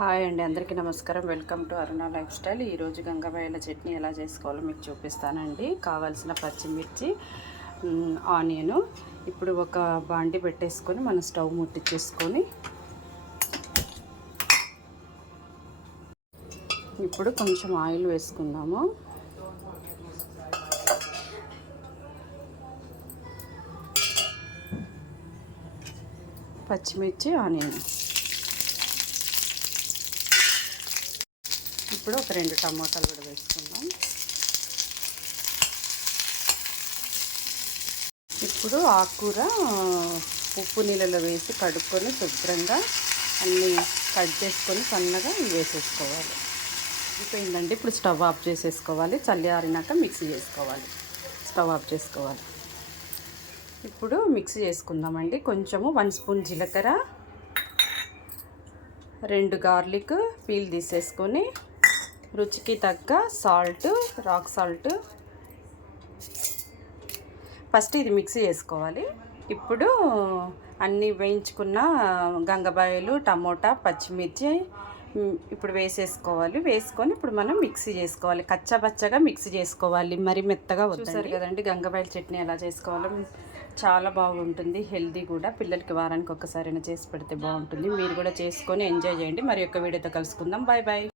Hi అండి, అందరికీ నమస్కారం. Welcome to Aruna life style. ఈరోజు గంగబాయల చట్నీ ఎలా చేసుకోవాలో మీకు చూపిస్తానండి. కావాల్సిన పచ్చిమిర్చి, ఆనియను. ఇప్పుడు ఒక బాండి పెట్టేసుకొని మనం స్టవ్ ముట్టించేసుకొని ఇప్పుడు కొంచెం ఆయిల్ వేసుకుందాము. పచ్చిమిర్చి, ఆనియన్. ఇప్పుడు ఒక 2 టమాటాలు కూడా వేసుకుందాం. ఇప్పుడు ఆకుకూర ఉప్పు నీళ్ళలో వేసి కడుక్కొని శుభ్రంగా అన్నీ కట్ చేసుకొని సన్నగా వేసేసుకోవాలి. అయిపోయిందండి. ఇప్పుడు స్టవ్ ఆఫ్ చేసేసుకోవాలి. చల్లారినాక మిక్సీ చేసుకోవాలి. స్టవ్ ఆఫ్ చేసుకోవాలి. ఇప్పుడు మిక్సీ చేసుకుందామండి. కొంచెము 1 స్పూన్ జీలకర్ర, 2 గార్లిక్ పీల్ తీసేసుకొని, రుచికి తగ్గ సాల్ట్, రాక్ సాల్ట్. ఫస్ట్ ఇది మిక్సీ చేసుకోవాలి. ఇప్పుడు అన్నీ వేయించుకున్న గంగబాయలు, టమోటా, పచ్చిమిర్చి ఇప్పుడు వేసేసుకోవాలి. వేసుకొని ఇప్పుడు మనం మిక్సీ చేసుకోవాలి. కచ్చాపచ్చగా మిక్సీ చేసుకోవాలి, మరి మెత్తగా వద్దండి. చూసారు కదండి గంగబాయల చట్నీ ఎలా చేసుకోవాలో. చాలా బాగుంటుంది, హెల్దీ కూడా. పిల్లలకి వారానికి ఒక్కసారైనా చేసి పెడితే బాగుంటుంది. మీరు కూడా చేసుకొని ఎంజాయ్ చేయండి. మరి యొక్క వీడియోతో కలుసుకుందాం. Bye bye.